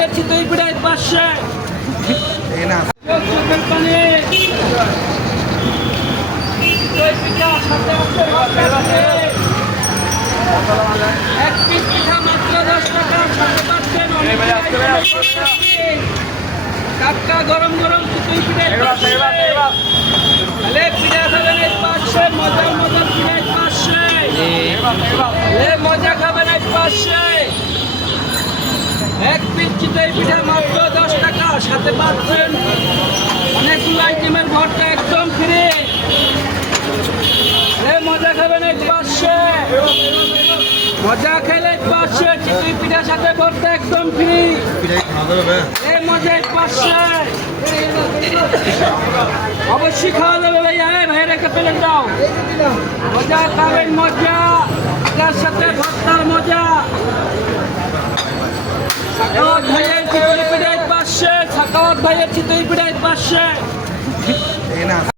ভাইয়ের চিতই পিঠার পাশে চোখের পানি চিতই পিঠা সাথে আছে এক পিস পিঠা মাত্র 10 টাকা সাথে পাচ্ছেন কাকা গরম গরম চিতই পিঠার পাশে তাহলে পিঠা খাবেন এই পাশে মজার মজার পিঠার পাশে মজা খাবেন এই পাশে এক পিস চিতই পিঠা মাত্র 10 টাকা সাথে পাচ্ছেন অনেকগুলো আইটেমের ভর্তা একদম ফ্রি মজা খাবেন এক পাশে মজা খেলে এক পাশে চিতই পিঠার সাথে ভর্তা একদম ফ্রি মজা এক পাশে অবশ্যই খাওয়া যাবে ভাইয়া ভাইয়ের একটা প্লেট দাও মজা খাবেন মজা তার সাথে ভর্তার মজা সাকাওয়াত ভাইয়ের চিতই পিঠার পাশে সাকাওয়াত ভাইয়ের চিতই পিঠার পাশে